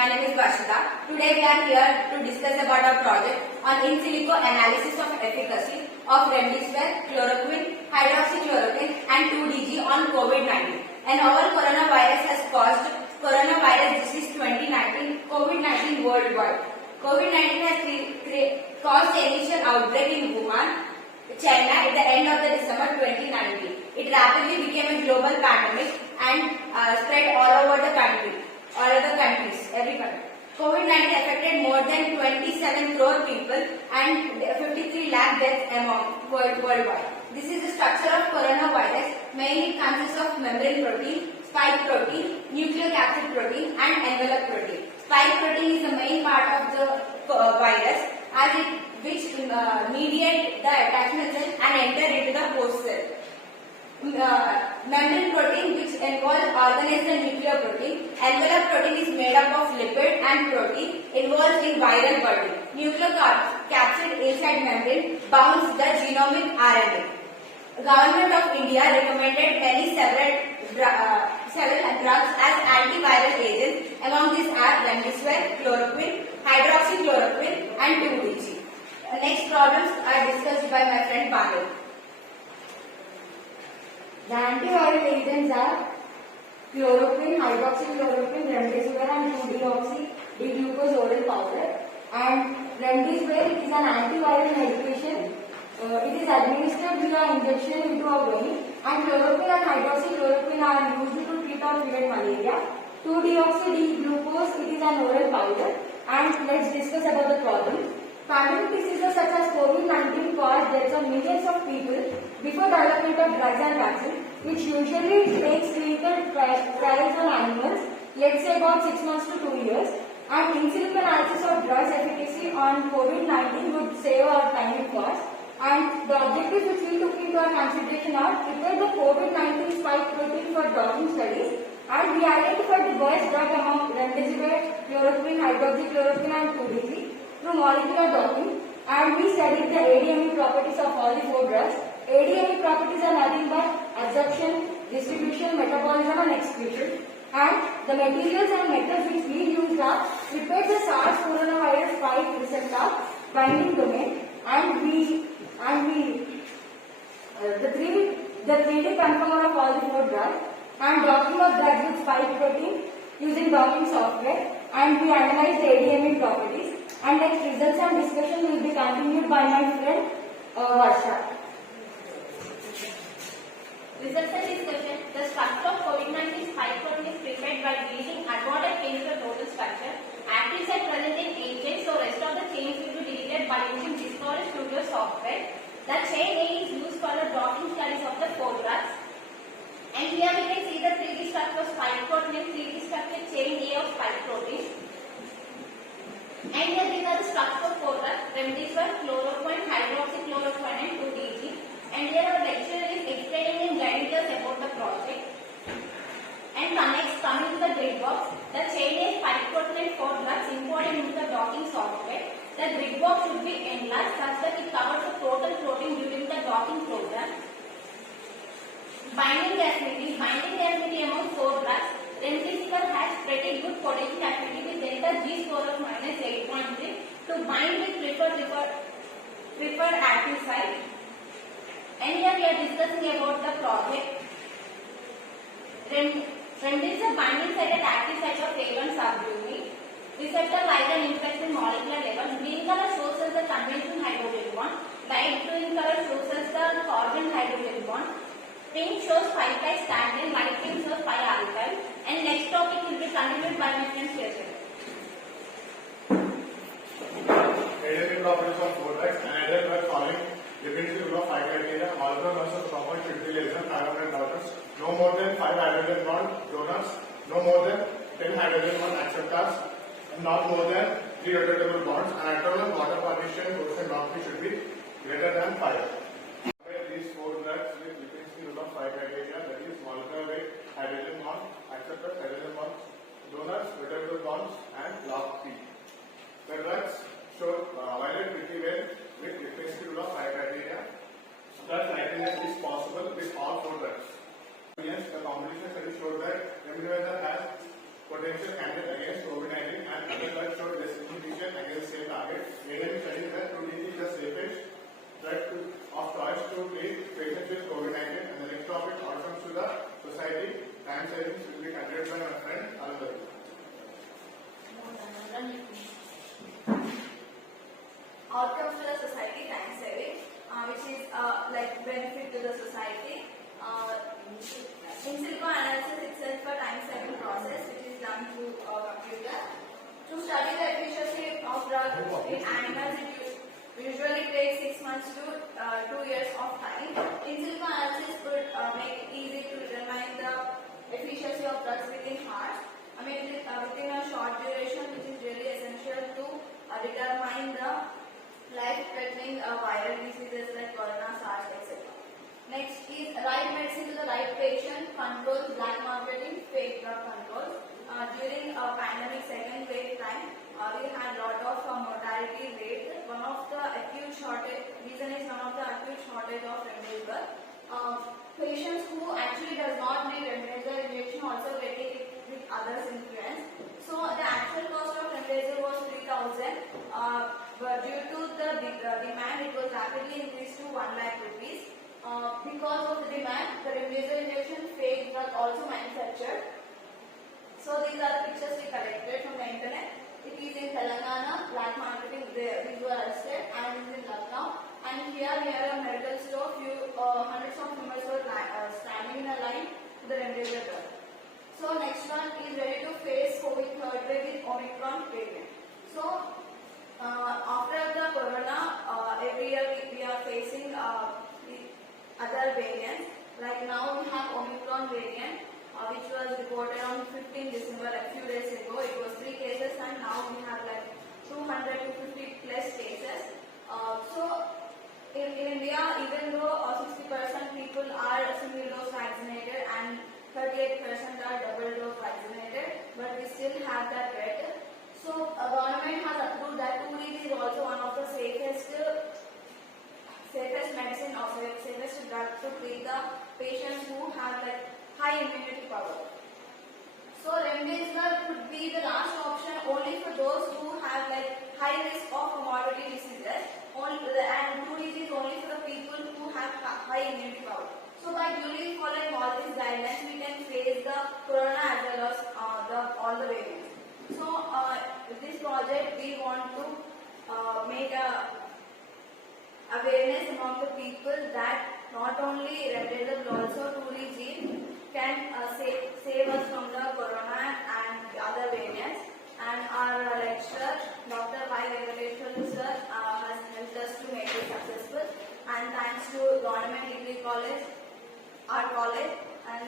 My name is Varshita. Today we are here to discuss about our project on in silico analysis of efficacy of remdesivir, chloroquine, hydroxychloroquine and 2-DG on COVID-19. A novel coronavirus has caused coronavirus disease 2019 COVID-19 worldwide. COVID-19 has caused the initial outbreak in Wuhan, China at the end of the December 2019. It rapidly became a global pandemic and spread all over the country, all other countries, every country. COVID-19 affected more than 27 crore people and 53 lakh deaths among worldwide. This is the structure of coronavirus. Mainly consists of membrane protein, spike protein, nucleocapsid protein and envelope protein. Spike protein is the main part of the virus as it which mediate the attachment cell and enter into the host cell. Membrane protein which involves organized and nuclear protein. Envelope protein is made up of lipid and protein involved in viral burden. Nucleocapsid inside membrane bounds the genomic RNA. Government of India recommended several drugs as antiviral agents. Among these are remdesivir, chloroquine, hydroxychloroquine and 2-DG. Next problems are discussed by my friend Banu. The antiviral agents are chloroquine, hydroxychloroquine, remdesivir and 2-deoxy-D-glucose oral powder. And remdesivir is an antiviral medication. It is administered via injection into a vein. And chloroquine and hydroxychloroquine are used to treat or prevent malaria. 2-deoxy-D-glucose, it is an oral powder. And let's discuss about the problem. Pandemic diseases such as COVID-19 cause deaths of millions of people before development of drugs and vaccines, which usually takes clinical trials on animals, let's say about 6 months to 2 years. And in silico analysis of drugs efficacy on COVID-19 would save our time and cost. And the objectives which we took into our consideration are prepare the COVID-19 spike protein for docking studies, and we identified the best drug among remdesivir, chloroquine, hydroxychloroquine and 2-DG through molecular docking, and we studied the ADME properties of all the 4 drugs. ADME properties are nothing but absorption, distribution, metabolism and excretion. And the materials and methods which we used are prepare the SARS coronavirus spike receptor binding domain, and the 3D conformer of all the 4 drugs, and docking of drugs with spike protein using docking software, and we analyzed the ADME properties. And next results and discussion will be continued by my friend Varsha. Results and discussion. The structure of COVID-19 spike protein is prepared by using advanced chemical total structure. Active site present in agent, so rest of the chains will be deleted by using Discovery Studio software. The chain A is used for the docking studies of the 4 drugs. And here we can see the 3D structure of spike protein and 3D structure chain A of spike protein. And here these are the structure of 4 drugs: remdesivir, chloroquine, hydroxychloroquine and 2-DG. And here our lecturer is explaining in guiding us about the project. And next, coming to the grid box, the chain A spike protein and 4 drugs imported into the docking software. The grid box should be enlarged such that it covers the total protein during the docking program. Binding affinity among 4 drugs. Remdesivir has pretty good potential affinity with delta G score of -8.3 to bind with preferred active site. And here we are discussing about the project. Remdesivir binding site at active site of A1 subunit. Receptor lies an interesting molecular level. Green color shows us the conventional hydrogen bond. Light green color shows us the carbon hydrogen bond. Pink shows 5' stand, light pink shows 5 alkyl. And next topic will be continued by my friend Shesha. ADME properties of 4 drugs and identified following dependency rule of 5 criteria. Molecular mass of compound should be less than 500 Daltons. No more than 5 hydrogen bond donors. No more than 10 hydrogen bond acceptors. And not more than 3 rotatable bonds. And internal water partition quotient doctrine should be greater than 5. These 4 drugs with dependency rule of 5 criteria, that is molecular weight, hydrogen bond, acceptors, hydrogen bonds, donors, rotable bonds, and log P. The drugs show violate pretty well with dependency rule of 5 criteria. That likeness is possible with all 4 drugs. Yes, the combination study showed that remdesivir has potential candidate against COVID-19 and same target. ADM studies that 2DG is the safest drug of choice to treat patients with COVID-19. And the next topic, outcomes to the society. Time savings will be conducted by my friend Alundari. Outcomes to the society, time saving, which is like benefit to the society. In silico analysis itself a time saving process which is done through a computer. To study the efficacy of drug in animals, it usually takes 6 months to 2 years of time. In silico analysis would make it easy to determine the efficacy of drugs within hours. Within a short duration, which is really essential to determine the life-threatening viral diseases like corona, SARS, etc. Next is right medicine to the right patient, controls black marketing, fake drug controls. During a pandemic second wave time, we had lot of mortality rate. One of the acute shortage reason is one of the acute shortage of remdesivir. Patients who actually does not need remdesivir injection also getting it with others' influence. So the actual cost of remdesivir was 3,000, but due to the demand, it was rapidly increased to 1 lakh rupees. Because of the demand, the remdesivir injection fake drug also manufactured. So these are the pictures we collected from the internet. It is in Telangana, black marketing, these were arrested, and it is in Lucknow. And here near a medical store, hundreds of members were standing in a line to the remdesivir drug. So next one is ready to face COVID third wave with Omicron variant. So after the corona, every year we are facing the other variants. Like now we have Omicron variant, which was reported on 15 December, a few days ago. It was 3 cases, and now we have like 200 to 50 plus cases. So in India, even though 60% people are single dose vaccinated and 38% are double dose vaccinated, but we still have that rate. So government has approved that 2DG is also one of the safest medicine or safest drug to treat the patients who have like high immunity power. So remdesivir could be the last option only for those who have like high risk of comorbidity diseases, and 2DG is only for the people who have high immunity power. So by duly following all these guidelines, we can face the corona as well as all the variants. So with this project, we want to make a awareness among the people that not only remdesivir but also 2DG can save us from the corona and the other variants. And our lecturer, Dr. Y. Venkateshwar sir, has helped us to make it successful. And thanks to Government Degree College, our college, and